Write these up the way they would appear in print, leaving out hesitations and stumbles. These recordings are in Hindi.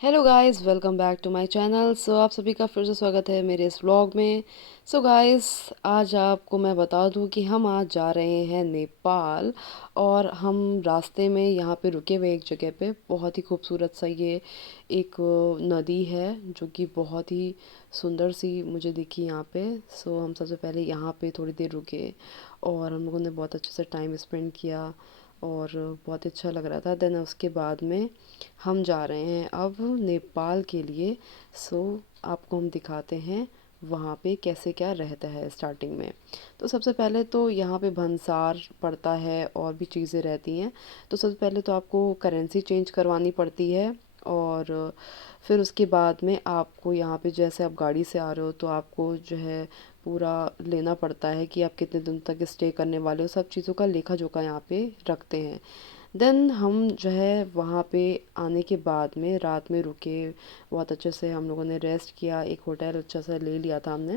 Hello guys, welcome back to my channel. आप सभी का फिर से स्वागत है मेरे इस व्लॉग में। गाइस, आज आपको मैं बता दूं कि हम आज जा रहे हैं नेपाल। और हम रास्ते में यहाँ पे रुके हुए एक जगह पे, बहुत ही खूबसूरत सा ये एक नदी है जो कि बहुत ही सुंदर सी मुझे दिखी यहाँ पे। हम सबसे पहले यहाँ पे थोड़ी देर रुके और हम लोगों ने बहुत अच्छे से टाइम स्पेंड किया और बहुत ही अच्छा लग रहा था। देन उसके बाद में हम जा रहे हैं अब नेपाल के लिए। आपको हम दिखाते हैं वहाँ पे कैसे क्या रहता है स्टार्टिंग में। तो सबसे पहले तो यहाँ पे भंसार पड़ता है और भी चीज़ें रहती हैं। तो सबसे पहले तो आपको करेंसी चेंज करवानी पड़ती है और फिर उसके बाद में आपको यहाँ पे जैसे आप गाड़ी से आ रहे हो तो आपको जो है पूरा लेना पड़ता है कि आप कितने दिन तक स्टे करने वाले हो। सब चीज़ों का लेखा जोखा यहाँ पे रखते हैं। देन हम जो है वहाँ पे आने के बाद में रात में रुके, बहुत अच्छे से हम लोगों ने रेस्ट किया, एक होटल अच्छा सा ले लिया था हमने।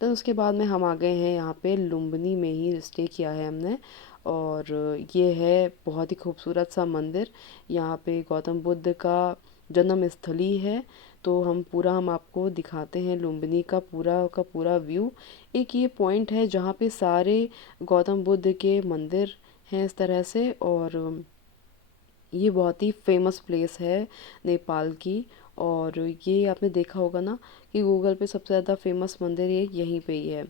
देन उसके बाद में हम आ गए हैं यहाँ पे लुम्बिनी में ही स्टे किया है हमने। और ये है बहुत ही खूबसूरत सा मंदिर। यहाँ पे गौतम बुद्ध का जन्म स्थली है। तो हम आपको दिखाते हैं लुम्बिनी का पूरा व्यू। एक ये पॉइंट है जहाँ पे सारे गौतम बुद्ध के मंदिर हैं इस तरह से। और ये बहुत ही फेमस प्लेस है नेपाल की। और ये आपने देखा होगा ना कि गूगल पे सबसे ज़्यादा फेमस मंदिर ये यहीं पे ही है।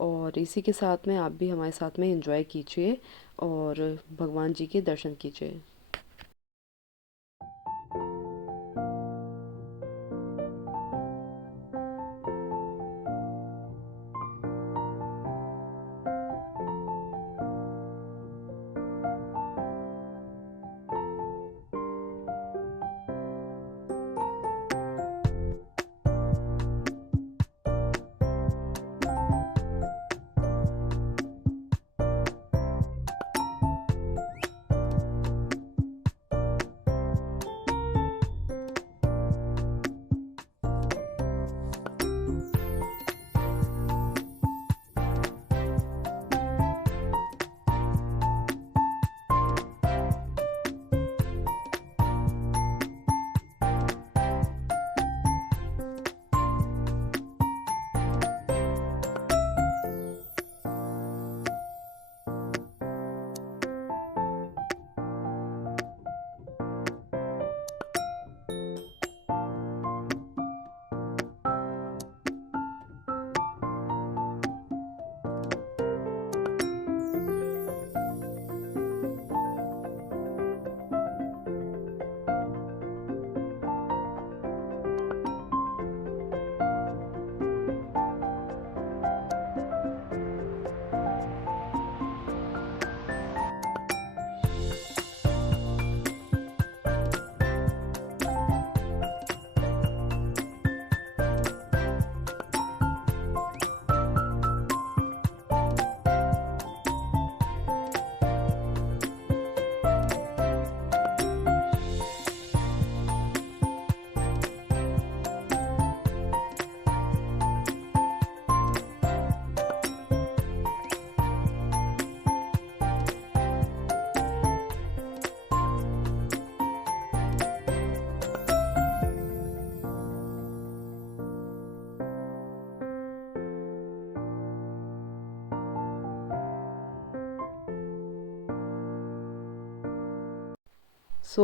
और इसी के साथ में आप भी हमारे साथ में एंजॉय कीजिए और भगवान जी के दर्शन कीजिए।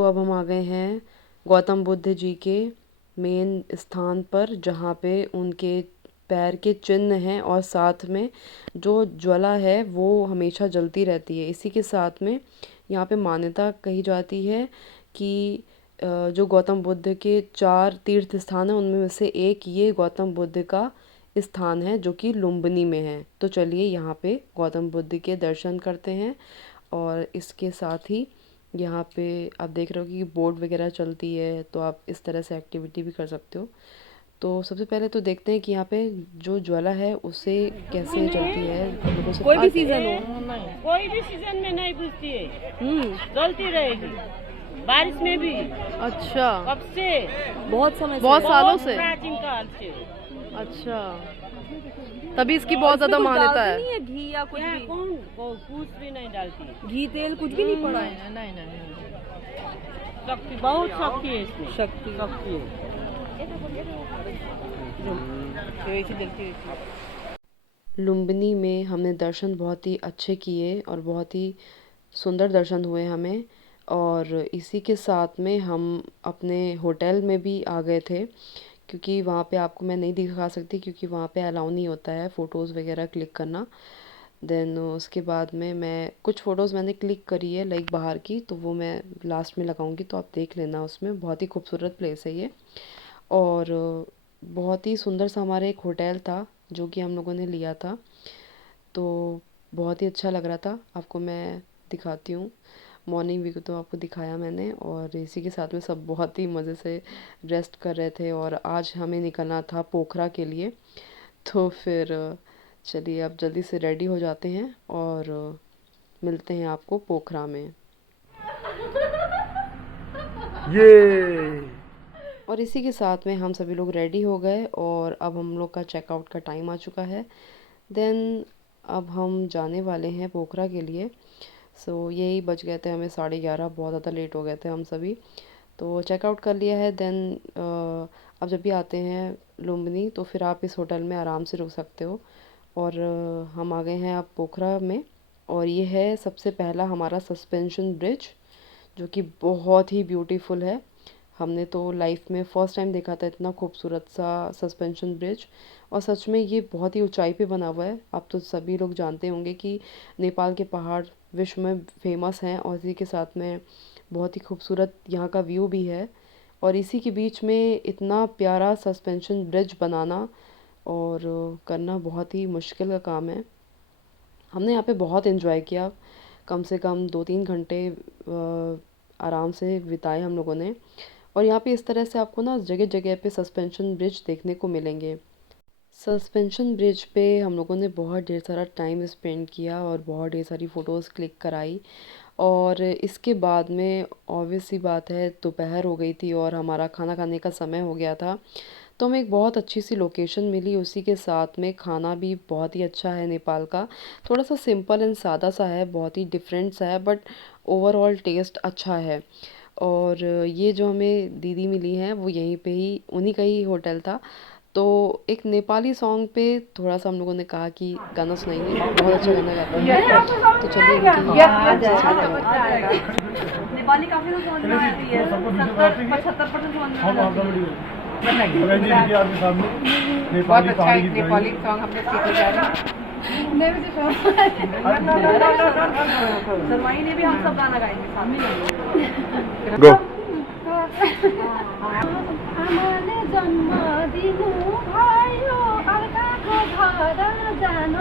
अब हम आ गए हैं गौतम बुद्ध जी के मेन स्थान पर, जहाँ पे उनके पैर के चिन्ह हैं और साथ में जो ज्वाला है वो हमेशा जलती रहती है। इसी के साथ में यहाँ पे मान्यता कही जाती है कि जो गौतम बुद्ध के 4 तीर्थ स्थान हैं उनमें से एक ये गौतम बुद्ध का स्थान है जो कि लुम्बिनी में है। तो चलिए यहाँ पे गौतम बुद्ध के दर्शन करते हैं। और इसके साथ ही यहाँ पे आप देख रहे हो कि बोट वगैरह चलती है, तो आप इस तरह से एक्टिविटी भी कर सकते हो। तो सबसे पहले तो देखते हैं कि यहाँ पे जो ज्वाला है उससे कैसे चलती है। हम लोगों से कोई भी सीजन हो, कोई भी सीजन में नहीं बुझती है, जलती रहेगी, बारिश में भी। अच्छा, कब से? बहुत समय से, बहुत सालों से। प्राचीन काल से। अच्छा, तभी इसकी बहुत ज्यादा मान्यता है। नहीं है घी या कुछ भी? कौन कुछ भी नहीं डालती है। घी तेल कुछ भी नहीं पड़ा है? नहीं नहीं नहीं। शक्ति बहुत शक्ति है इसमें, शक्ति शक्ति है। लुम्बिनी में हमने दर्शन बहुत ही अच्छे किए और बहुत ही सुंदर दर्शन हुए हमें। और इसी के साथ में हम अपने होटल में भी आ गए थे, क्योंकि वहाँ पे आपको मैं नहीं दिखा सकती, क्योंकि वहाँ पे अलाउ नहीं होता है फ़ोटोज़ वगैरह क्लिक करना। देन उसके बाद में मैं कुछ फ़ोटोज़ मैंने क्लिक करी है लाइक बाहर की, तो वो मैं लास्ट में लगाऊंगी, तो आप देख लेना। उसमें बहुत ही खूबसूरत प्लेस है ये। और बहुत ही सुंदर सा हमारा एक होटल था जो कि हम लोगों ने लिया था, तो बहुत ही अच्छा लग रहा था। आपको मैं दिखाती हूँ। मॉर्निंग व्यू तो आपको दिखाया मैंने, और इसी के साथ में सब बहुत ही मज़े से रेस्ट कर रहे थे। और आज हमें निकलना था पोखरा के लिए, तो फिर चलिए अब जल्दी से रेडी हो जाते हैं और मिलते हैं आपको पोखरा में। ये और इसी के साथ में हम सभी लोग रेडी हो गए और अब हम लोग का चेकआउट का टाइम आ चुका है। देन अब हम जाने वाले हैं पोखरा के लिए। सो यही बज गए थे हमें 11:30, बहुत ज़्यादा लेट हो गए थे हम सभी। तो चेकआउट कर लिया है। देन अब जब भी आते हैं लुम्बिनी तो फिर आप इस होटल में आराम से रुक सकते हो। और हम आ गए हैं अब पोखरा में, और ये है सबसे पहला हमारा सस्पेंशन ब्रिज, जो कि बहुत ही ब्यूटीफुल है। हमने तो लाइफ में फ़र्स्ट टाइम देखा था इतना खूबसूरत सा सस्पेंशन ब्रिज, और सच में ये बहुत ही ऊंचाई पे बना हुआ है। आप तो सभी लोग जानते होंगे कि नेपाल के पहाड़ विश्व में फेमस हैं, और इसी के साथ में बहुत ही खूबसूरत यहाँ का व्यू भी है। और इसी के बीच में इतना प्यारा सस्पेंशन ब्रिज बनाना और करना बहुत ही मुश्किल का काम है। हमने यहाँ पे बहुत एंजॉय किया, कम से कम 2-3 घंटे आराम से बिताए हम लोगों ने। और यहाँ पे इस तरह से आपको ना जगह जगह पे सस्पेंशन ब्रिज देखने को मिलेंगे। सस्पेंशन ब्रिज पे हम लोगों ने बहुत ढेर सारा टाइम स्पेंड किया और बहुत ढेर सारी फ़ोटोज़ क्लिक कराई। और इसके बाद में ऑब्वियस सी बात है दोपहर हो गई थी और हमारा खाना खाने का समय हो गया था, तो हमें एक बहुत अच्छी सी लोकेशन मिली। उसी के साथ में खाना भी बहुत ही अच्छा है नेपाल का, थोड़ा सा सिंपल एंड सादा सा है, बहुत ही डिफरेंट सा है, बट ओवरऑल टेस्ट अच्छा है। और ये जो हमें दीदी मिली हैं वो यहीं पे ही उन्हीं का ही होटल था। तो एक नेपाली सॉन्ग पे थोड़ा सा हम लोगों ने कहा कि गाना सुनाइए, बहुत अच्छा गाना गाती है, तो चलिए नेपाली काफी लोग समझ में आती है, 70-75% समझ में आती है। बहुत अच्छा एक नेपाली सॉन्ग हमने सीखा जा रहा है। शर्माई ने भी हम सब गाना गाएंगे साथ में। गो। आमाले जन्म दिनु भयो, अर्काको घर जान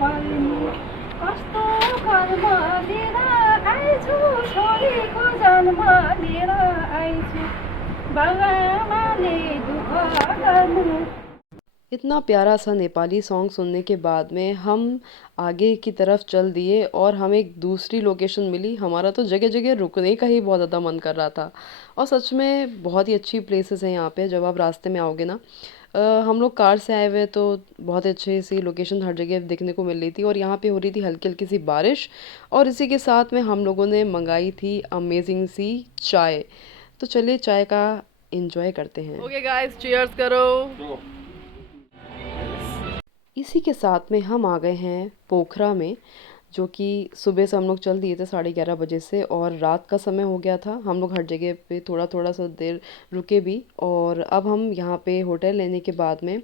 पर्ने, कस्तो कर्म लिएर आइछु, छोरीको जन्म लिएर आइछु, बाबाआमाले दुःख गर्नु। इतना प्यारा सा नेपाली सॉन्ग सुनने के बाद में हम आगे की तरफ चल दिए और हमें एक दूसरी लोकेशन मिली। हमारा तो जगह जगह रुकने का ही बहुत ज़्यादा मन कर रहा था, और सच में बहुत ही अच्छी प्लेसेस हैं यहाँ पे। जब आप रास्ते में आओगे ना, हम लोग कार से आए हुए तो बहुत अच्छी सी लोकेशन हर जगह देखने को मिल रही थी, और यहाँ पे हो रही थी हल्की हल्की सी बारिश, और इसी के साथ में हम लोगों ने मंगाई थी अमेजिंग सी चाय। तो चलिए चाय का इंजॉय करते हैं। ओके गाइस, चीयर्स करो। इसी के साथ में हम आ गए हैं पोखरा में, जो कि सुबह से हम लोग चल दिए थे 11:30 बजे से, और रात का समय हो गया था। हम लोग हर जगह पे थोड़ा थोड़ा सा देर रुके भी, और अब हम यहाँ पे होटल लेने के बाद में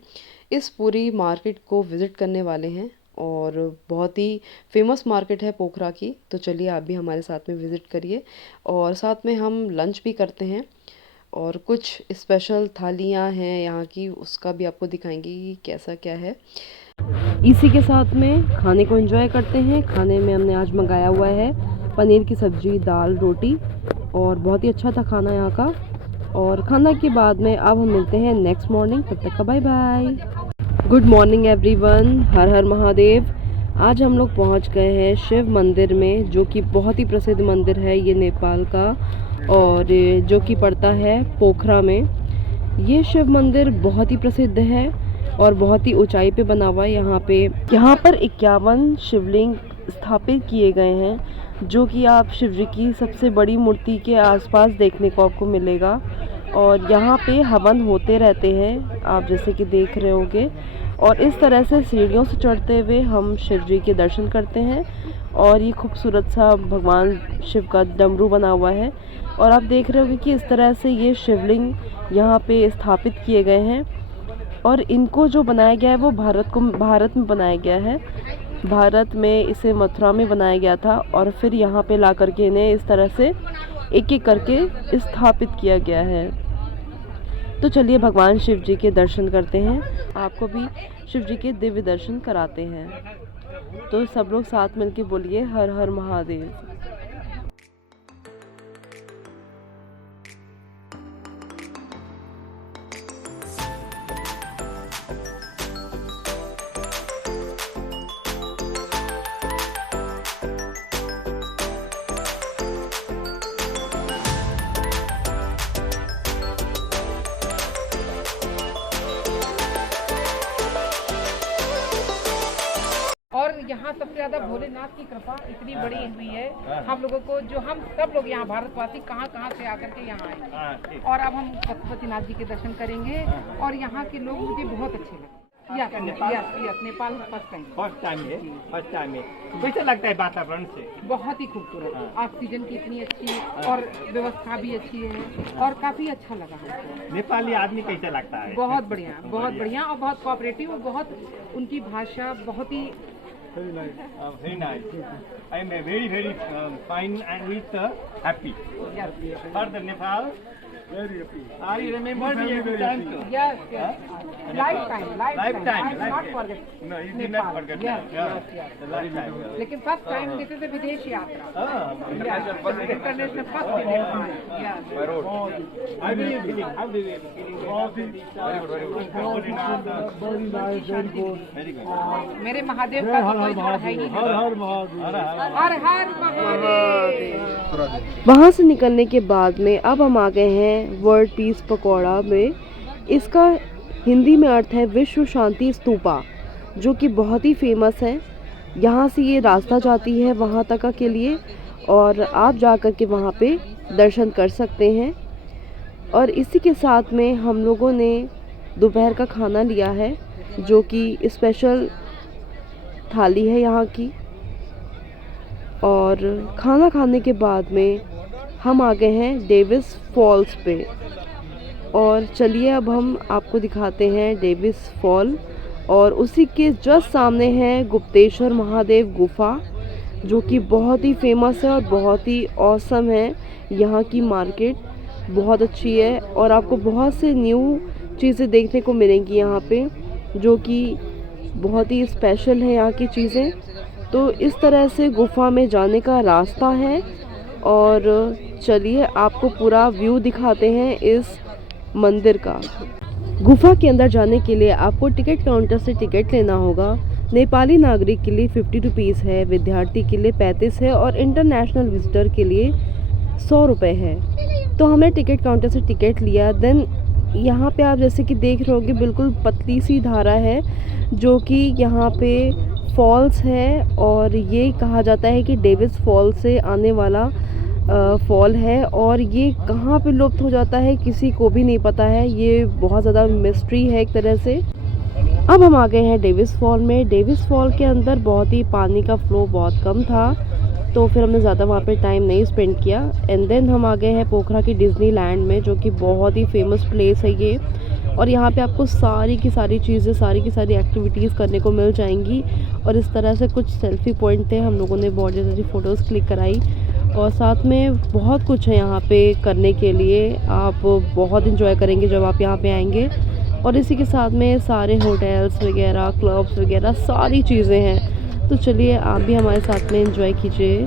इस पूरी मार्केट को विज़िट करने वाले हैं। और बहुत ही फेमस मार्केट है पोखरा की, तो चलिए आप भी हमारे साथ में विज़िट करिए, और साथ में हम लंच भी करते हैं। और कुछ स्पेशल थालियाँ हैं यहाँ की, उसका भी आपको दिखाएंगे कि कैसा क्या है। इसी के साथ में खाने को एंजॉय करते हैं। खाने में हमने आज मंगाया हुआ है पनीर की सब्ज़ी, दाल, रोटी, और बहुत ही अच्छा था खाना यहाँ का। और खाना के बाद में अब हम मिलते हैं नेक्स्ट मॉर्निंग। तब तक का bye bye. Good morning everyone, हर हर महादेव। आज हम लोग पहुँच गए हैं शिव मंदिर में, जो कि बहुत ही प्रसिद्ध मंदिर है ये नेपाल का, और जो कि पड़ता है पोखरा में। ये शिव मंदिर बहुत ही प्रसिद्ध है और बहुत ही ऊंचाई पे बना हुआ है। यहाँ पर 51 शिवलिंग स्थापित किए गए हैं, जो कि आप शिव जी की सबसे बड़ी मूर्ति के आसपास देखने को आपको मिलेगा। और यहाँ पे हवन होते रहते हैं, आप जैसे कि देख रहे होंगे। और इस तरह से सीढ़ियों से चढ़ते हुए हम शिव जी के दर्शन करते हैं। और ये खूबसूरत सा भगवान शिव का डमरू बना हुआ है। और आप देख रहे होंगे कि इस तरह से ये शिवलिंग यहाँ पे स्थापित किए गए हैं। और इनको जो बनाया गया है वो भारत में बनाया गया है। भारत में इसे मथुरा में बनाया गया था और फिर यहाँ पे ला करके इन्हें इस तरह से एक एक करके स्थापित किया गया है। तो चलिए भगवान शिव जी के दर्शन करते हैं, आपको भी शिव जी के दिव्य दर्शन कराते हैं। तो सब लोग साथ मिलके बोलिए हर हर महादेव। और यहाँ सबसे ज्यादा भोलेनाथ की कृपा इतनी बड़ी हुई है हम लोगों को, जो हम सब लोग यहाँ भारतवासी कहाँ कहाँ से आकर के यहाँ आए। और अब हम पशुपतिनाथ जी के दर्शन करेंगे और यहाँ के लोग मुझे बहुत अच्छे लगे। नेपाल फर्स्ट टाइम है। कैसा लगता है वातावरण से? बहुत ही खूबसूरत, ऑक्सीजन की इतनी अच्छी और व्यवस्था भी अच्छी है और काफी अच्छा लगा हमको। नेपाली आदमी कैसा लगता है? बहुत बढ़िया और बहुत कोऑपरेटिव और बहुत उनकी भाषा बहुत ही very nice. I am very fine and with happy. yes. For the Nepal, very happy. Are you remember me every time? Yes. Lifetime. I will not forget. No, you did not forget. Yes. The lifetime. लेकिन फर्स्ट टाइम देते थे विदेश यात्रा। International first Nepal. Yes. How do you feel? Very good. मेरे महादेव का तो कोई जोड़ है ही नहीं। हर हर महादेव। वहाँ से निकलने के बाद में अब हम आ गए हैं वर्ल्ड पीस पकौड़ा में। इसका हिंदी में अर्थ है विश्व शांति स्तूपा, जो कि बहुत ही फेमस है। यहाँ से ये रास्ता जाती है वहाँ तक के लिए और आप जा कर के वहाँ पे दर्शन कर सकते हैं। और इसी के साथ में हम लोगों ने दोपहर का खाना लिया है, जो कि स्पेशल थाली है यहाँ की। और खाना खाने के बाद में हम आ गए हैं डेविस फॉल्स पे। और चलिए अब हम आपको दिखाते हैं डेविस फॉल। और उसी के जस्ट सामने है गुप्तेश्वर महादेव गुफा, जो कि बहुत ही फेमस है और बहुत ही ऑसम है। यहाँ की मार्केट बहुत अच्छी है और आपको बहुत से न्यू चीज़ें देखने को मिलेंगी यहाँ पे, जो कि बहुत ही स्पेशल है यहाँ की चीज़ें। तो इस तरह से गुफा में जाने का रास्ता है। और चलिए आपको पूरा व्यू दिखाते हैं इस मंदिर का। गुफा के अंदर जाने के लिए आपको टिकट काउंटर से टिकट लेना होगा। नेपाली नागरिक के लिए 50 रुपीज़ है, विद्यार्थी के लिए 35 है और इंटरनेशनल विजिटर के लिए 100 रुपये है। तो हमने टिकट काउंटर से टिकट लिया। देन यहाँ पे आप जैसे कि देख रहे होगे बिल्कुल पतली सी धारा है, जो कि यहाँ पे फॉल्स है। और ये कहा जाता है कि डेविस फॉल से आने वाला फॉल है। और ये कहाँ पे लुप्त हो जाता है किसी को भी नहीं पता है, ये बहुत ज़्यादा मिस्ट्री है एक तरह से। अब हम आ गए हैं डेविस फॉल में। डेविस फॉल के अंदर बहुत ही पानी का फ्लो बहुत कम था, तो फिर हमने ज़्यादा वहाँ पे टाइम नहीं स्पेंड किया। एंड देन हम आ गए हैं पोखरा की डिज्नीलैंड में, जो कि बहुत ही फेमस प्लेस है ये। और यहाँ पे आपको सारी की सारी चीज़ें, सारी की सारी एक्टिविटीज़ करने को मिल जाएंगी। और इस तरह से कुछ सेल्फी पॉइंट थे, हम लोगों ने बहुत ज़्यादा फ़ोटोज़ क्लिक कराई। और साथ में बहुत कुछ है यहाँ पे करने के लिए, आप बहुत इंजॉय करेंगे जब आप यहाँ पे आएंगे। और इसी के साथ में सारे होटल्स वगैरह, क्लब्स वगैरह सारी चीज़ें हैं। तो चलिए आप भी हमारे साथ में इंजॉय कीजिए।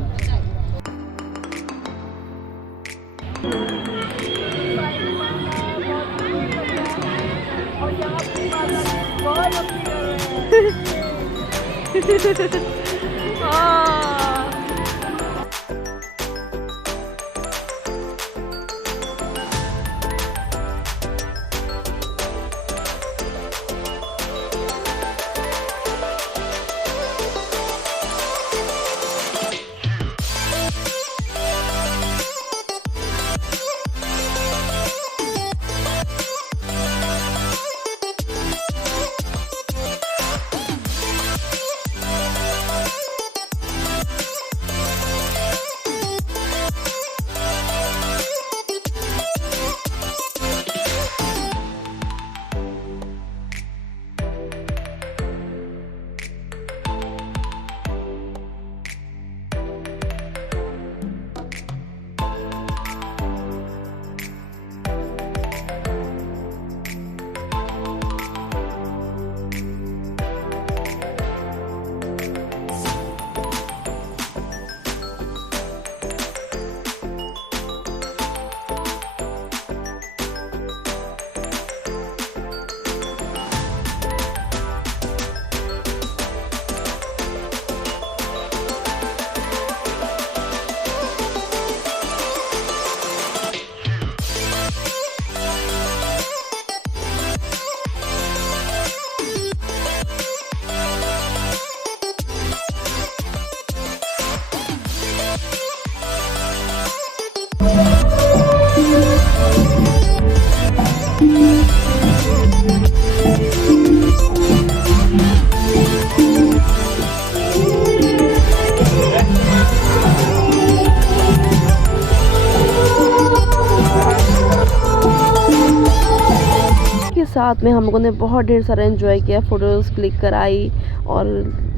साथ में हम लोगों ने बहुत ढेर सारा एंजॉय किया, फ़ोटोज़ क्लिक कराई और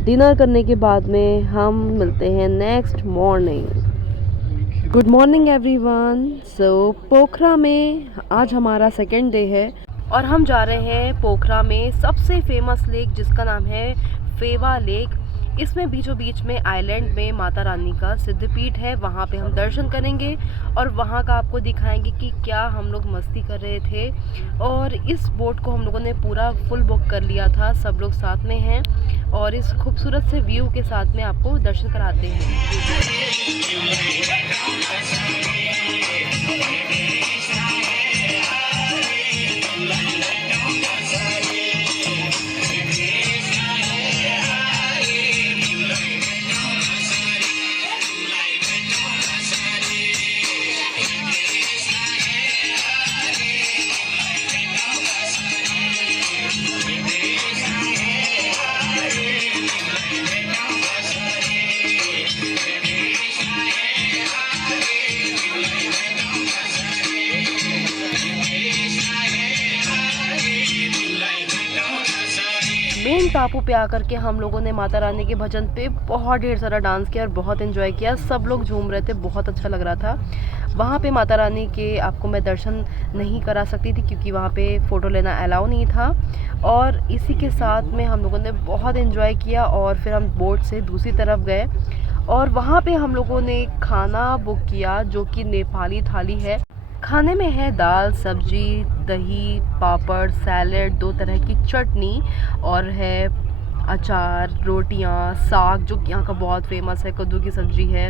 डिनर करने के बाद में हम मिलते हैं next morning. Good morning everyone. So Pokhara में आज हमारा सेकेंड डे है और हम जा रहे हैं पोखरा में सबसे फेमस लेक जिसका नाम है फेवा लेक। इसमें बीचों बीच में आइलैंड में माता रानी का सिद्धपीठ है, वहाँ पे हम दर्शन करेंगे और वहाँ का आपको दिखाएंगे कि क्या हम लोग मस्ती कर रहे थे। और इस बोट को हम लोगों ने पूरा फुल बुक कर लिया था, सब लोग साथ में हैं और इस खूबसूरत से व्यू के साथ में आपको दर्शन कराते हैं। मेन टापू पे आकर के हम लोगों ने माता रानी के भजन पे बहुत ढेर सारा डांस किया और बहुत एंजॉय किया। सब लोग झूम रहे थे, बहुत अच्छा लग रहा था। वहाँ पे माता रानी के आपको मैं दर्शन नहीं करा सकती थी क्योंकि वहाँ पे फ़ोटो लेना अलाउ नहीं था। और इसी के साथ में हम लोगों ने बहुत एंजॉय किया और फिर हम बोट से दूसरी तरफ गए और वहाँ पे हम लोगों ने खाना बुक किया जो कि नेपाली थाली है। खाने में है दाल, सब्जी, दही, पापड़, सैलेड, 2 तरह की चटनी और है अचार, रोटियां, साग जो कि यहाँ का बहुत फेमस है, कद्दू की सब्जी है।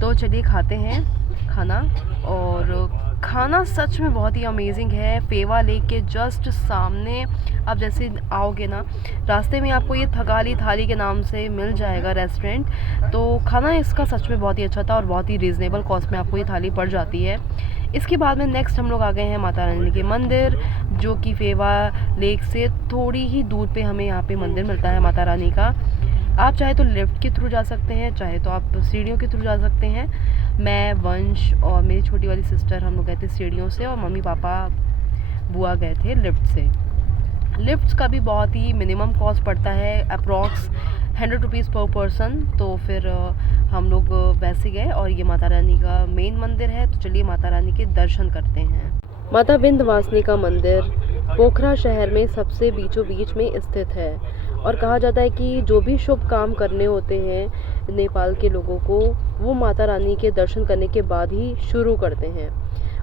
तो चलिए खाते हैं खाना। और खाना सच में बहुत ही अमेजिंग है। फेवा लेक के जस्ट सामने आप जैसे आओगे ना, रास्ते में आपको ये थकाली थाली के नाम से मिल जाएगा रेस्टोरेंट। तो खाना इसका सच में बहुत ही अच्छा था और बहुत ही रीज़नेबल कॉस्ट में आपको ये थाली पड़ जाती है। इसके बाद में नेक्स्ट हम लोग आ गए हैं माता रानी के मंदिर जो कि फेवा लेक से थोड़ी ही दूर पे हमें यहाँ पे मंदिर मिलता है माता रानी का। आप चाहे तो लिफ्ट के थ्रू जा सकते हैं, चाहे तो आप सीढ़ियों के थ्रू जा सकते हैं। मैं, वंश और मेरी छोटी वाली सिस्टर हम लोग गए थे सीढ़ियों से और मम्मी पापा बुआ गए थे लिफ्ट से। लिफ्ट्स का भी बहुत ही मिनिमम कॉस्ट पड़ता है, अप्रॉक्स 100 रुपीज़ पर पर्सन। तो फिर हम लोग वैसे गए और ये माता रानी का मेन मंदिर है। तो चलिए माता रानी के दर्शन करते हैं। माता विंध्यवासिनी का मंदिर पोखरा शहर में सबसे बीचों बीच में स्थित है और कहा जाता है कि जो भी शुभ काम करने होते हैं नेपाल के लोगों को, वो माता रानी के दर्शन करने के बाद ही शुरू करते हैं।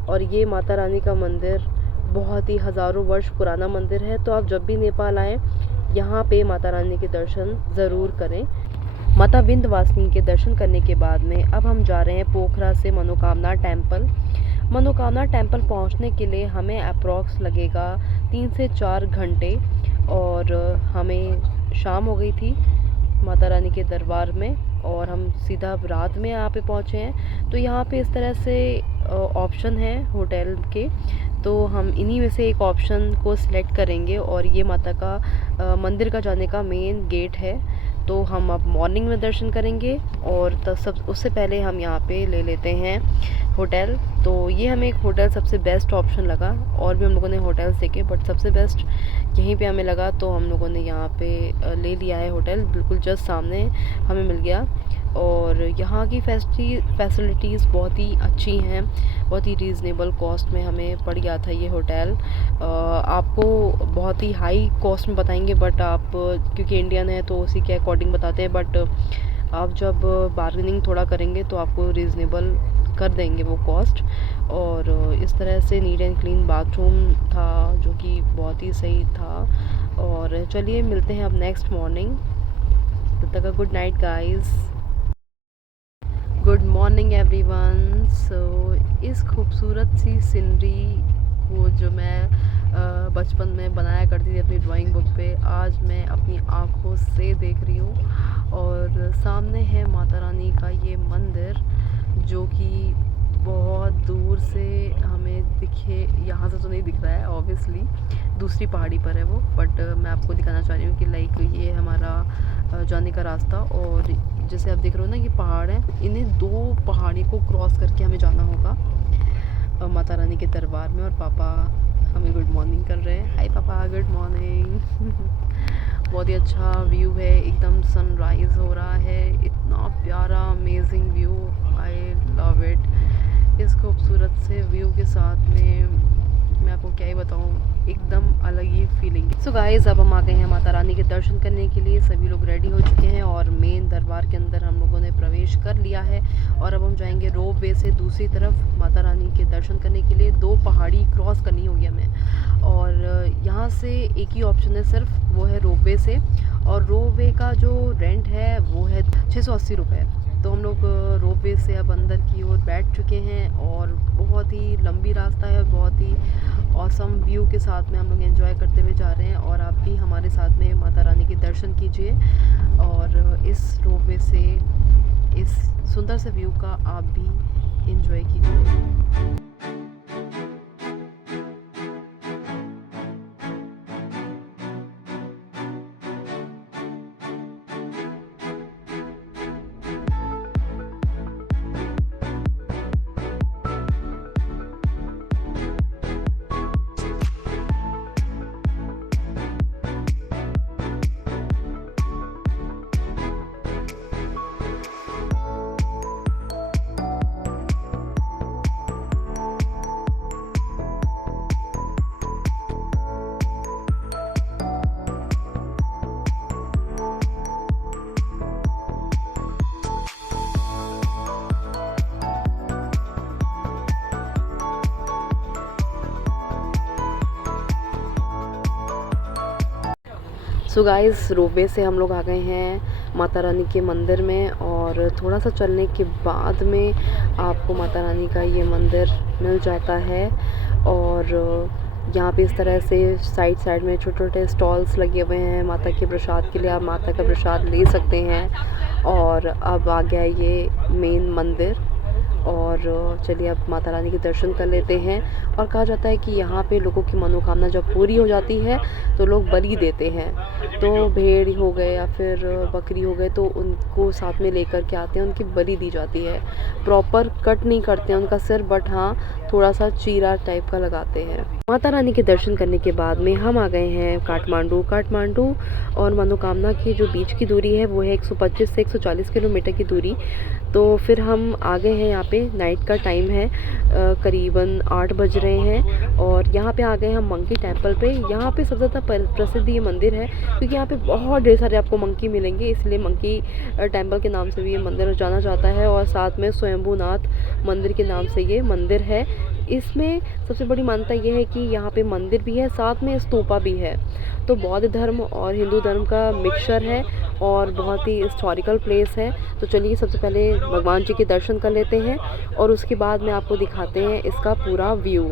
और ये माता रानी का मंदिर बहुत ही हज़ारों वर्ष पुराना मंदिर है। तो आप जब भी नेपाल आएँ यहाँ पे माता रानी के दर्शन ज़रूर करें। माता विंध्यवासिनी के दर्शन करने के बाद में अब हम जा रहे हैं पोखरा से मनोकामना टेम्पल। मनोकामना टेम्पल पहुंचने के लिए हमें अप्रॉक्स लगेगा 3 से 4 घंटे और हमें शाम हो गई थी माता रानी के दरबार में और हम सीधा रात में यहाँ पे पहुँचे हैं। तो यहाँ पे इस तरह से ऑप्शन है होटल के, तो हम इन्हीं में से एक ऑप्शन को सिलेक्ट करेंगे और ये माता का मंदिर का जाने का मेन गेट है। तो हम अब मॉर्निंग में दर्शन करेंगे और सब उससे पहले हम यहाँ पे ले लेते हैं होटल। तो ये हमें एक होटल सबसे बेस्ट ऑप्शन लगा और भी हम लोगों ने होटल्स देखे बट सबसे बेस्ट यहीं पे हमें लगा। तो हम लोगों ने यहाँ पे ले लिया है होटल, बिल्कुल जस्ट सामने हमें मिल गया। और यहाँ की फैसिलिटीज़ बहुत ही अच्छी हैं, बहुत ही रीज़नेबल कॉस्ट में हमें पड़ गया था ये होटल। आपको बहुत ही हाई कॉस्ट में बताएंगे बट आप क्योंकि इंडियन है तो उसी के अकॉर्डिंग बताते हैं, बट आप जब बार्गेनिंग थोड़ा करेंगे तो आपको रीज़नेबल कर देंगे वो कॉस्ट। और इस तरह से नीट एंड क्लीन बाथरूम था जो कि बहुत ही सही था। और चलिए मिलते हैं अब नेक्स्ट मॉर्निंग। तब तक का good night guys. Good morning everyone. So इस खूबसूरत सी सीनरी वो जो मैं बचपन में बनाया करती थी अपनी ड्राइंग बुक पे, आज मैं अपनी आँखों से देख रही हूँ। और सामने है माता रानी का ये मंदिर जो कि बहुत दूर से हमें दिखे, यहाँ से तो नहीं दिख रहा है ऑब्वियसली, दूसरी पहाड़ी पर है वो, बट मैं आपको दिखाना चाह रही हूँ कि लाइक ये हमारा जाने का रास्ता। और जैसे आप देख रहे हो ना, ये पहाड़ है, इन्हें 2 पहाड़ी को क्रॉस करके हमें जाना होगा माता रानी के दरबार में। और पापा हमें गुड मॉर्निंग कर रहे हैं। हाय पापा, गुड मॉर्निंग। बहुत ही अच्छा व्यू है, एकदम सनराइज़ हो रहा है, इतना प्यारा amazing view, I love it. इस खूबसूरत से व्यू के साथ में मैं आपको क्या ही बताऊँ, एकदम अलग ही फीलिंग। सो गाइस, अब हम आ गए हैं माता रानी के दर्शन करने के लिए। सभी लोग रेडी हो चुके हैं और मेन दरबार के अंदर हम लोगों ने प्रवेश कर लिया है। और अब हम जाएंगे रोप वे से दूसरी तरफ माता रानी के दर्शन करने के लिए। 2 पहाड़ी क्रॉस करनी होगी हमें, और यहाँ से एक ही ऑप्शन है सिर्फ, वो है रोप वे से। और रोप वे का जो रेंट है वो है 680 रुपये। तो हम लोग रोप वे से अब अंदर की ओर बैठ चुके हैं और बहुत ही लंबी रास्ता है, बहुत ही ऑसम व्यू के साथ में हम लोग एंजॉय करते हुए जा रहे हैं। और आप भी हमारे साथ में माता रानी के दर्शन कीजिए और इस रोप वे से इस सुंदर से व्यू का आप भी एंजॉय कीजिए। सो गाइस, रोपवे से हम लोग आ गए हैं माता रानी के मंदिर में, और थोड़ा सा चलने के बाद में आपको माता रानी का ये मंदिर मिल जाता है। और यहाँ पे इस तरह से साइड साइड में छोटे छोटे स्टॉल्स लगे हुए हैं माता के प्रसाद के लिए, आप माता का प्रसाद ले सकते हैं। और अब आ गया ये मेन मंदिर, और चलिए अब माता रानी के दर्शन कर लेते हैं। और कहा जाता है कि यहाँ पे लोगों की मनोकामना जब पूरी हो जाती है तो लोग बलि देते हैं, तो भेड़ हो गए या फिर बकरी हो गए, तो उनको साथ में लेकर के आते हैं, उनकी बलि दी जाती है। प्रॉपर कट नहीं करते हैं उनका सिर, बट हाँ थोड़ा सा चीरा टाइप का लगाते हैं। माता रानी के दर्शन करने के बाद में हम आ गए हैं काठमांडू और मनोकामना की जो बीच की दूरी है वो है 125 से 140 किलोमीटर की दूरी। तो फिर हम आ गए हैं, यहाँ पे नाइट का टाइम है, करीबन 8 बज रहे हैं, और यहाँ पे आ गए हम मंकी टेम्पल पे। यहाँ पे सबसे ज़्यादा प्रसिद्ध ये मंदिर है क्योंकि यहाँ पे बहुत ढेर सारे आपको मंकी मिलेंगे, इसलिए मंकी टेम्पल के नाम से भी ये मंदिर जाना जाता है। और साथ में स्वयंभूनाथ मंदिर के नाम से ये मंदिर है। इसमें सबसे बड़ी मान्यता ये है कि यहाँ पे मंदिर भी है, साथ में स्तूपा भी है। तो बौद्ध धर्म और हिंदू धर्म का मिक्सचर है और बहुत ही हिस्टोरिकल प्लेस है। तो चलिए सबसे पहले भगवान जी के दर्शन कर लेते हैं और उसके बाद में आपको दिखाते हैं इसका पूरा व्यू।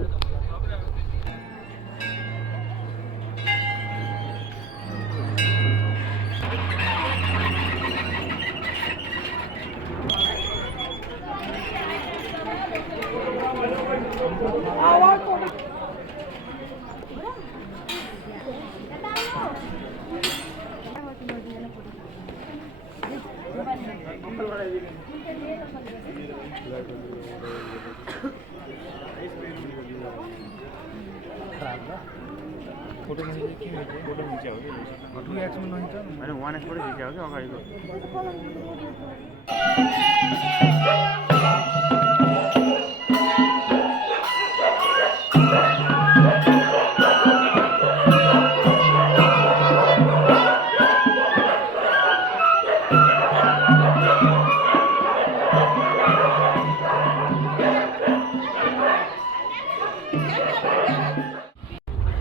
फोटो नीचे आओगे, 2x में नहीं था, अरे 1x पर नीचे आओगे अगाडि को।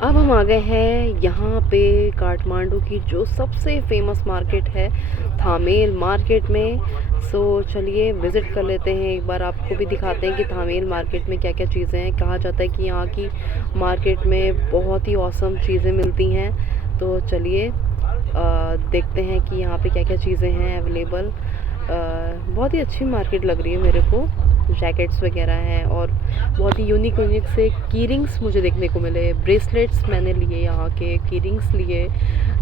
अब हम आ गए हैं यहाँ पे काठमांडू की जो सबसे फेमस मार्केट है, थामेल मार्केट में। सो चलिए विज़िट कर लेते हैं, एक बार आपको भी दिखाते हैं कि थामेल मार्केट में क्या क्या चीज़ें हैं। कहा जाता है कि यहाँ की मार्केट में बहुत ही ऑसम चीज़ें मिलती हैं। तो चलिए देखते हैं कि यहाँ पे क्या क्या चीज़ें हैं अवेलेबल। बहुत ही अच्छी मार्केट लग रही है मेरे को, जैकेट्स वगैरह हैं और बहुत ही यूनिक से की रिंग्स मुझे देखने को मिले। ब्रेसलेट्स मैंने लिए, यहाँ के की रिंग्स लिए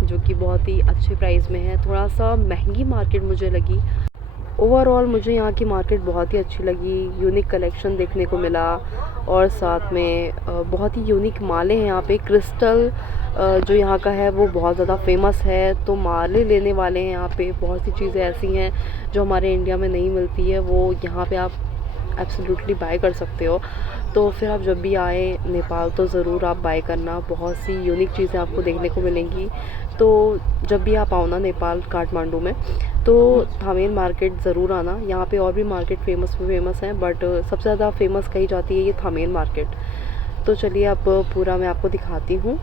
जो कि बहुत ही अच्छे प्राइस में है। थोड़ा सा महंगी मार्केट मुझे लगी। ओवरऑल मुझे यहाँ की मार्केट बहुत ही अच्छी लगी, यूनिक कलेक्शन देखने को मिला और साथ में बहुत ही यूनिक माले हैं यहाँ पे। क्रिस्टल जो यहाँ का है वो बहुत ज़्यादा फेमस है, तो माले लेने वाले हैं यहाँ पे। बहुत सी चीज़ें ऐसी हैं जो हमारे इंडिया में नहीं मिलती है, वो यहाँ पे आप एब्सोल्युटली बाय कर सकते हो। तो फिर आप जब भी आए नेपाल तो ज़रूर आप बाय करना, बहुत सी यूनिक चीज़ें आपको देखने को मिलेंगी। तो जब भी आप आओ ना नेपाल काठमांडू में, तो थामेल मार्केट ज़रूर आना। यहाँ पे और भी मार्केट फेमस हैं, बट सबसे ज़्यादा फेमस कही जाती है ये थामेल मार्केट। तो चलिए अब पूरा मैं आपको दिखाती हूँ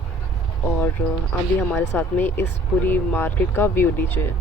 और आप भी हमारे साथ में इस पूरी मार्केट का व्यू लीजिए।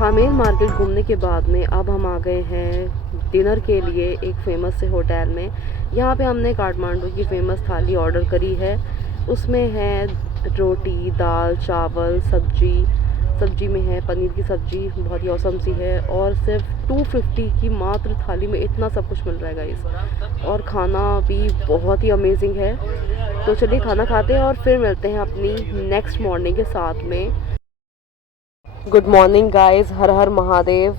थामेल मार्केट घूमने के बाद में अब हम आ गए हैं डिनर के लिए एक फ़ेमस से होटल में। यहाँ पे हमने काठमांडू की फ़ेमस थाली ऑर्डर करी है। उसमें है रोटी, दाल, चावल, सब्जी में है पनीर की सब्ज़ी, बहुत ही औसम सी है। और सिर्फ 250 की मात्र थाली में इतना सब कुछ मिल रहा है गाइस, और खाना भी बहुत ही अमेजिंग है। तो चलिए खाना खाते हैं और फिर मिलते हैं अपनी नेक्स्ट मॉर्निंग के साथ में। गुड मॉर्निंग गाइस, हर हर महादेव।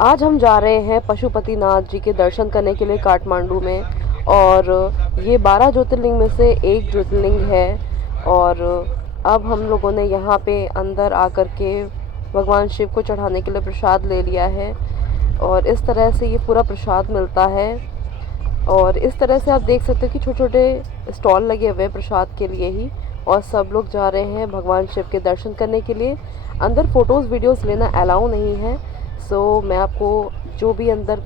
आज हम जा रहे हैं पशुपतिनाथ जी के दर्शन करने के लिए काठमांडू में, और ये 12 ज्योतिर्लिंग में से एक ज्योतिर्लिंग है। और अब हम लोगों ने यहाँ पे अंदर आकर के भगवान शिव को चढ़ाने के लिए प्रसाद ले लिया है, और इस तरह से ये पूरा प्रसाद मिलता है। और इस तरह से आप देख सकते हो कि छोटे छोटे स्टॉल लगे हुए हैं प्रसाद के लिए ही, और सब लोग जा रहे हैं भगवान शिव के दर्शन करने के लिए। अंदर फ़ोटोज़ वीडियोज़ लेना अलाउ नहीं है, सो मैं आपको जो भी अंदर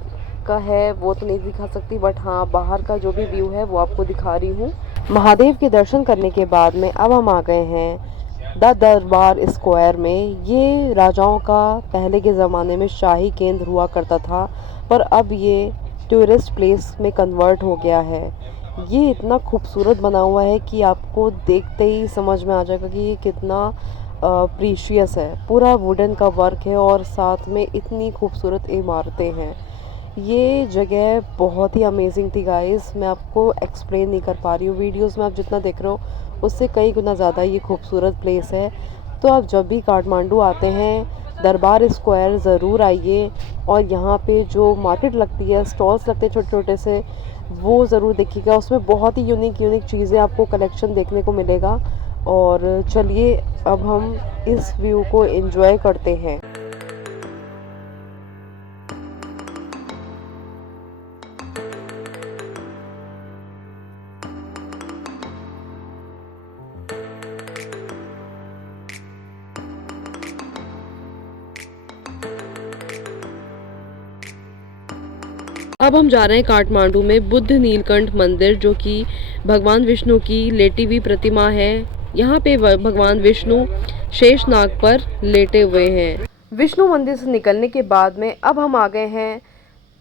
का है वो तो नहीं दिखा सकती, बट हाँ बाहर का जो भी व्यू है वो आपको दिखा रही हूँ। महादेव के दर्शन करने के बाद में अब हम आ गए हैं द दरबार स्क्वायर में। ये राजाओं का पहले के ज़माने में शाही केंद्र हुआ करता था, पर अब ये टूरिस्ट प्लेस में कन्वर्ट हो गया है। ये इतना खूबसूरत बना हुआ है कि आपको देखते ही समझ में आ जाएगा कि ये कितना प्रीशियस है। पूरा वुडन का वर्क है और साथ में इतनी खूबसूरत इमारतें हैं। ये जगह बहुत ही अमेजिंग थी गाइस, मैं आपको एक्सप्लेन नहीं कर पा रही हूँ। वीडियोस में आप जितना देख रहे हो उससे कई गुना ज़्यादा ये खूबसूरत प्लेस है। तो आप जब भी काठमांडू आते हैं दरबार स्क्वायर ज़रूर आइए, और यहाँ पे जो मार्केट लगती है, स्टॉल्स लगते हैं छोटे छोटे से, वो ज़रूर देखिएगा। उसमें बहुत ही यूनिक चीज़ें आपको कलेक्शन देखने को मिलेगा। और चलिए अब हम इस व्यू को एंजॉय करते हैं। अब हम जा रहे हैं काठमांडू में बुद्ध नीलकंठ मंदिर, जो कि भगवान विष्णु की लेटी हुई प्रतिमा है। यहाँ पे भगवान विष्णु शेषनाग पर लेटे हुए हैं। विष्णु मंदिर से निकलने के बाद में अब हम आ गए हैं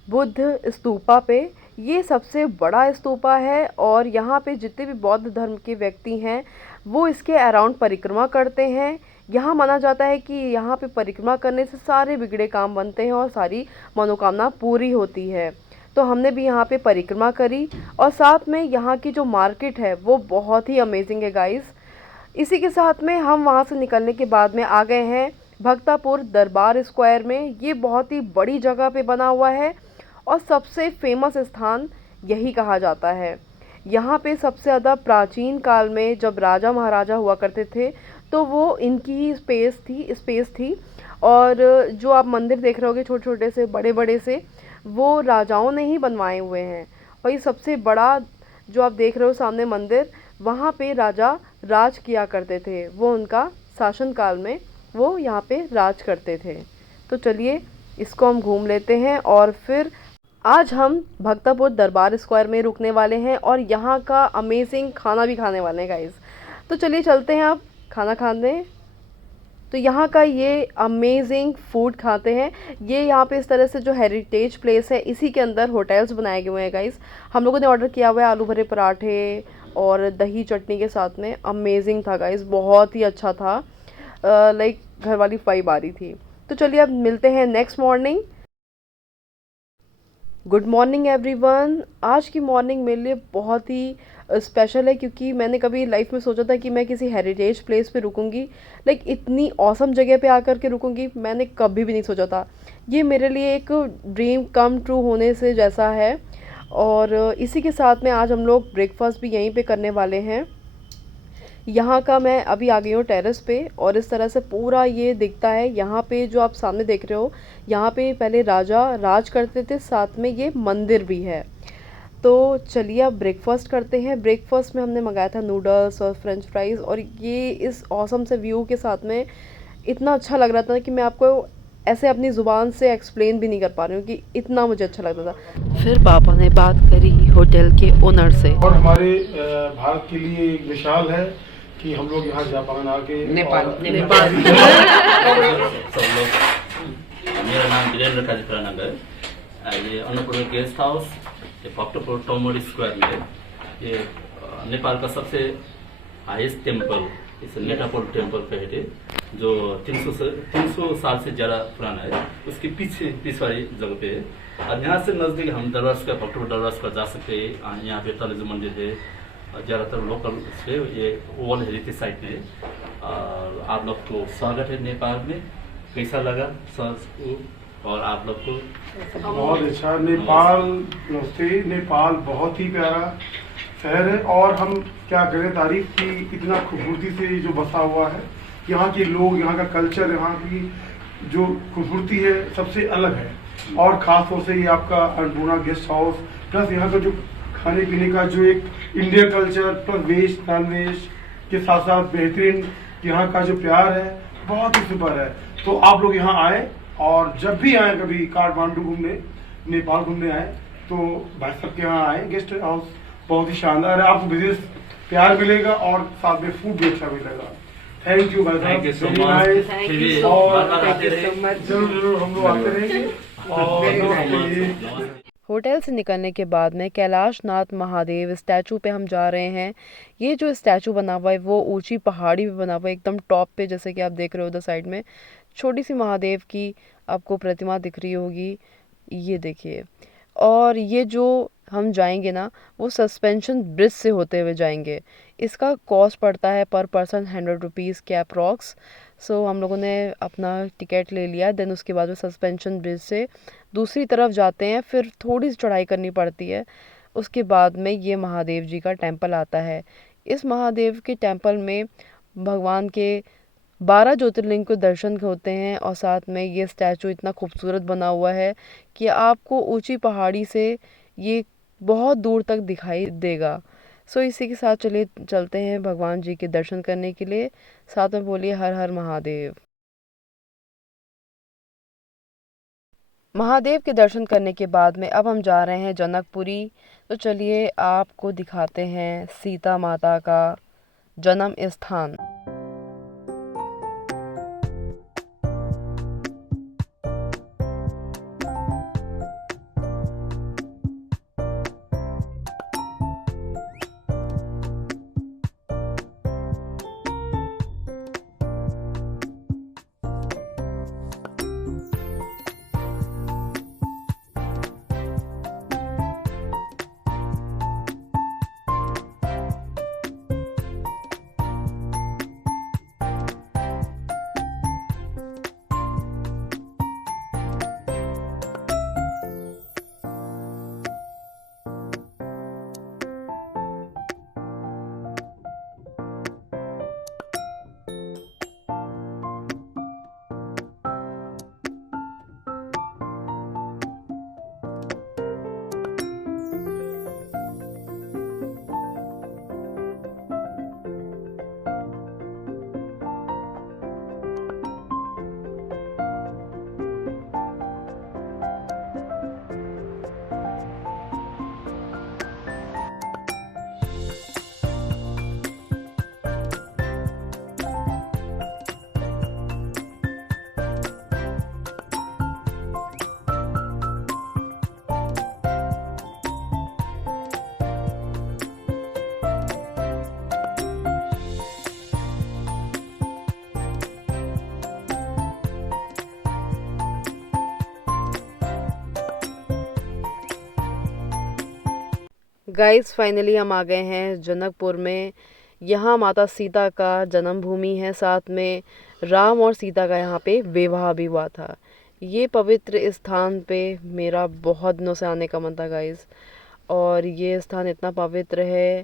बुद्ध स्तूपा पे। ये सबसे बड़ा स्तूपा है, और यहाँ पे जितने भी बौद्ध धर्म के व्यक्ति हैं वो इसके अराउंड परिक्रमा करते हैं। यहाँ माना जाता है कि यहाँ पे परिक्रमा करने से सारे बिगड़े काम बनते हैं और सारी मनोकामना पूरी होती है। तो हमने भी यहाँ पे परिक्रमा करी, और साथ में यहाँ की जो मार्केट है वो बहुत ही अमेजिंग है गाइस। इसी के साथ में हम वहाँ से निकलने के बाद में आ गए हैं भक्तापुर दरबार स्क्वायर में। ये बहुत ही बड़ी जगह पे बना हुआ है और सबसे फेमस स्थान यही कहा जाता है। यहाँ पे सबसे ज़्यादा प्राचीन काल में जब राजा महाराजा हुआ करते थे तो वो इनकी ही स्पेस थी। और जो आप मंदिर देख रहे होगे छोटे छोटे से बड़े बड़े से, वो राजाओं ने ही बनवाए हुए हैं। और ये सबसे बड़ा जो आप देख रहे हो सामने मंदिर, वहाँ पे राजा राज किया करते थे, वो उनका शासन काल में वो यहाँ पे राज करते थे। तो चलिए इसको हम घूम लेते हैं और फिर आज हम भक्तापुर दरबार स्क्वायर में रुकने वाले हैं और यहाँ का अमेजिंग खाना भी खाने वाले हैं गाइस। तो चलिए चलते हैं अब खाना खाने। तो यहाँ का ये अमेजिंग फूड खाते हैं। ये यहाँ पे इस तरह से जो हेरिटेज प्लेस है, इसी के अंदर होटल्स बनाए गए हैं गाइस। हम लोगों ने ऑर्डर किया हुआ है आलू भरे पराठे और दही चटनी के साथ में। अमेजिंग था गाइस, बहुत ही अच्छा था। लाइक घर वाली वाइब आ रही थी। तो चलिए अब मिलते हैं next morning. Good morning everyone. आज की मॉर्निंग मेरे लिए बहुत ही स्पेशल है, क्योंकि मैंने कभी लाइफ में सोचा था कि मैं किसी हेरिटेज प्लेस पे रुकूंगी, लाइक इतनी ऑसम जगह पे आकर के रुकूंगी, मैंने कभी भी नहीं सोचा था। ये मेरे लिए एक ड्रीम कम ट्रू होने से जैसा है। और इसी के साथ में आज हम लोग ब्रेकफास्ट भी यहीं पे करने वाले हैं। यहाँ का मैं अभी आ गई हूँ टेरेस पे और इस तरह से पूरा ये दिखता है। यहाँ पे जो आप सामने देख रहे हो, यहाँ पे पहले राजा राज करते थे, साथ में ये मंदिर भी है। तो चलिए अब ब्रेकफास्ट करते हैं। ब्रेकफास्ट में हमने मंगाया था नूडल्स और फ्रेंच फ्राइज़, और ये इस ऑसम से व्यू के साथ में इतना अच्छा लग रहा था कि मैं आपको ऐसे अपनी ज़ुबान से एक्सप्लेन भी नहीं कर पा रही हूँ कि इतना मुझे अच्छा लगता था। फिर पापा ने बात करी होटल के ओनर से। और हमारे भारत के लिए एक विशाल है कि हम लोग यहाँ जापान आके नेपाल सब लोग, मेरा नाम वीरेंद्र काजीपुरानगर है। ये अन्नपूर्णा गेस्ट हाउस ये भक्तपुर टोमोरी स्क्वायर में ये नेपाल का सबसे हाईएस्ट टेम्पल इस नेटापोल टेम्पल पे है, जो 300 साल से ज़्यादा पुराना है। उसके पीछे वाली जगह पे है। और यहाँ से नज़दीक हम दरबार स्क्वायर, भक्तपुर दरबार स्क्वायर जा सकते हैं। यहाँ पे तलेजू मंदिर है, ज़्यादातर लोकल से ये वर्ल्ड हेरिटेज साइट में। और आप लोग को स्वागत है नेपाल में। कैसा लगा सर और आप लोग को? बहुत अच्छा। नेपाल, नमस्ते। नेपाल बहुत ही प्यारा शहर है और हम क्या करें तारीफ की, इतना खूबसूरती से जो बसा हुआ है। यहाँ के लोग, यहाँ का कल्चर, यहाँ की जो खूबसूरती है सबसे अलग है। और ख़ास तौर से ये आपका अन्नपूर्णा गेस्ट हाउस, प्लस यहाँ का जो खाने पीने का जो एक Indian culture, plus veg non veg के साथ साथ बेहतरीन यहाँ का जो प्यार है, बहुत ही सुपर है। तो आप लोग यहाँ आए, और जब भी आए कभी काठमांडू घूमने, नेपाल घूमने आए, तो भाई साहब के यहाँ आए। गेस्ट हाउस बहुत ही शानदार है, आपको विशेष प्यार मिलेगा और साथ में फूड भी अच्छा मिलेगा। थैंक यू भाई साहब, thank you so very much. Nice. चलिए, और बार-बार आते रहे। जरूर हम लोग आते रहेंगे। और होटल से निकलने के बाद में कैलाश नाथ महादेव स्टैचू पे हम जा रहे हैं। ये जो स्टैचू बना हुआ है वो ऊंची पहाड़ी पे बना हुआ है, एकदम टॉप पे, जैसे कि आप देख रहे हो उधर साइड में छोटी सी महादेव की आपको प्रतिमा दिख रही होगी, ये देखिए। और ये जो हम जाएंगे ना, वो सस्पेंशन ब्रिज से होते हुए जाएंगे। इसका कॉस्ट पड़ता है पर पर्सन 100 रुपीज़ के अप्रॉक्स। सो हम लोगों ने अपना टिकट ले लिया। देन उसके बाद में सस्पेंशन ब्रिज से दूसरी तरफ जाते हैं, फिर थोड़ी सी चढ़ाई करनी पड़ती है। उसके बाद में ये महादेव जी का टेम्पल आता है। इस महादेव के टेम्पल में भगवान के 12 ज्योतिर्लिंग के दर्शन होते हैं, और साथ में ये स्टैचू इतना खूबसूरत बना हुआ है कि आपको ऊंची पहाड़ी से ये बहुत दूर तक दिखाई देगा। सो इसी के साथ चलिए चलते हैं भगवान जी के दर्शन करने के लिए। साथ में बोलिए हर हर महादेव। महादेव के दर्शन करने के बाद में अब हम जा रहे हैं जनकपुरी। तो चलिए आपको दिखाते हैं सीता माता का जन्म स्थान। गाइस फाइनली हम आ गए हैं जनकपुर में। यहाँ माता सीता का जन्मभूमि है, साथ में राम और सीता का यहाँ पे विवाह भी हुआ था। ये पवित्र स्थान पे मेरा बहुत दिनों से आने का मन था गाइस, और ये स्थान इतना पवित्र है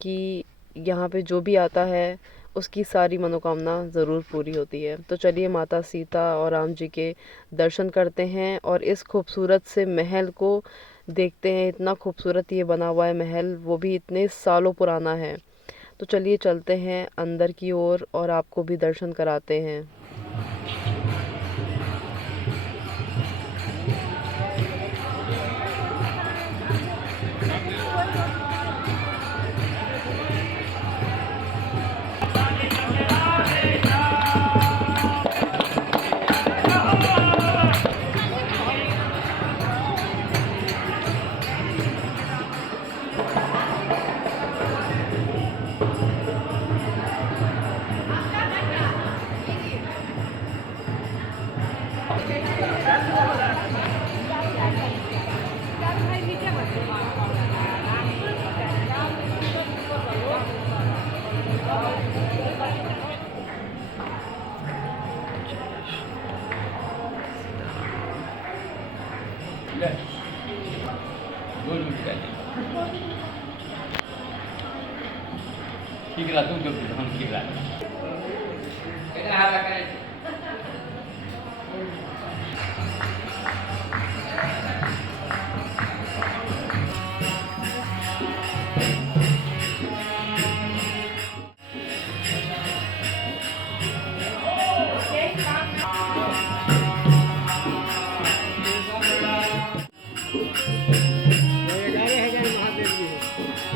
कि यहाँ पे जो भी आता है उसकी सारी मनोकामना ज़रूर पूरी होती है। तो चलिए माता सीता और राम जी के दर्शन करते हैं और इस खूबसूरत से महल को देखते हैं। इतना खूबसूरत ये बना हुआ है महल, वो भी इतने सालों पुराना है। तो चलिए चलते हैं अंदर की ओर और आपको भी दर्शन कराते हैं।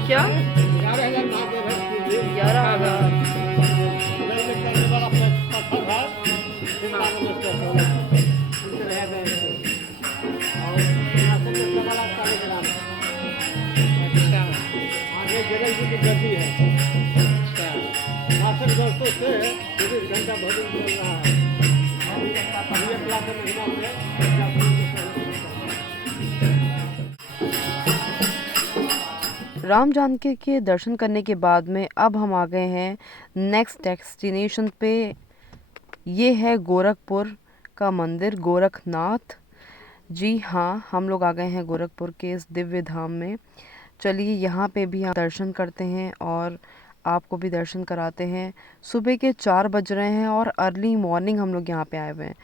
क्या 11,000? राम जानकी के दर्शन करने के बाद में अब हम आ गए हैं नेक्स्ट डेस्टिनेशन पे। ये है गोरखपुर का मंदिर गोरखनाथ जी। हाँ, हम लोग आ गए हैं गोरखपुर के इस दिव्य धाम में। चलिए यहाँ पे भी हम दर्शन करते हैं और आपको भी दर्शन कराते हैं। सुबह के 4 बज रहे हैं और अर्ली मॉर्निंग हम लोग यहाँ पे आए हुए हैं।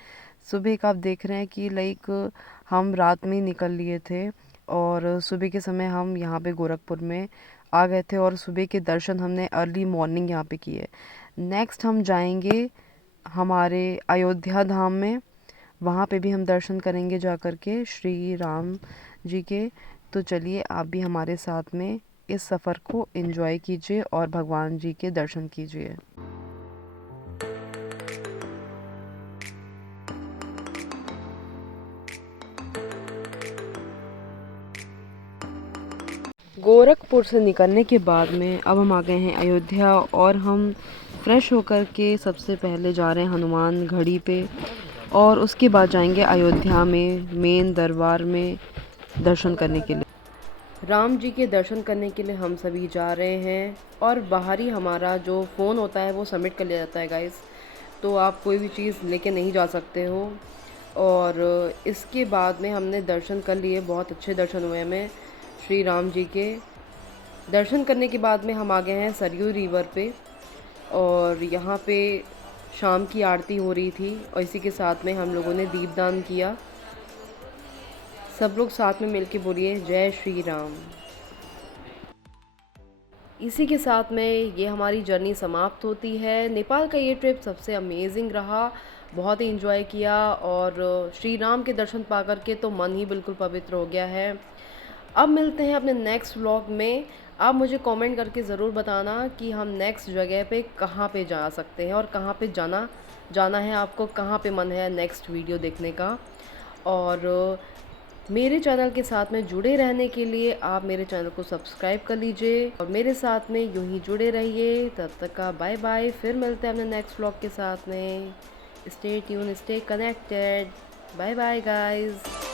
सुबह का आप देख रहे हैं कि लाइक हम रात में ही निकल लिए थे और सुबह के समय हम यहाँ पे गोरखपुर में आ गए थे और सुबह के दर्शन हमने अर्ली मॉर्निंग यहाँ पे किए। नेक्स्ट हम जाएंगे हमारे अयोध्या धाम में, वहाँ पे भी हम दर्शन करेंगे जा कर के श्री राम जी के। तो चलिए आप भी हमारे साथ में इस सफ़र को एंजॉय कीजिए और भगवान जी के दर्शन कीजिए। गोरखपुर से निकलने के बाद में अब हम आ गए हैं अयोध्या और हम फ्रेश होकर के सबसे पहले जा रहे हैं हनुमान गढ़ी पे और उसके बाद जाएंगे अयोध्या में मेन दरबार में दर्शन करने के लिए। राम जी के दर्शन करने के लिए हम सभी जा रहे हैं और बाहर ही हमारा जो फ़ोन होता है वो सबमिट कर लिया जाता है गाइस, तो आप कोई भी चीज़ लेके नहीं जा सकते हो। और इसके बाद में हमने दर्शन कर लिए, बहुत अच्छे दर्शन हुए हमें श्री राम जी के। दर्शन करने के बाद में हम आ गए हैं सरयू रिवर पे और यहाँ पे शाम की आरती हो रही थी और इसी के साथ में हम लोगों ने दीपदान किया। सब लोग साथ में मिलके बोलिए जय श्री राम। इसी के साथ में ये हमारी जर्नी समाप्त होती है। नेपाल का ये ट्रिप सबसे अमेजिंग रहा, बहुत ही एंजॉय किया और श्री राम के दर्शन पा कर के तो मन ही बिल्कुल पवित्र हो गया है। अब मिलते हैं अपने नेक्स्ट व्लॉग में। आप मुझे कमेंट करके ज़रूर बताना कि हम नेक्स्ट जगह पे कहाँ पे जा सकते हैं और कहाँ पे जाना है, आपको कहाँ पे मन है नेक्स्ट वीडियो देखने का। और मेरे चैनल के साथ में जुड़े रहने के लिए आप मेरे चैनल को सब्सक्राइब कर लीजिए और मेरे साथ में यूं ही जुड़े रहिए। तब तक का बाय बाय, फिर मिलते हैं अपने नेक्स्ट व्लॉग के साथ में। Stay tuned, stay connected, bye bye guys.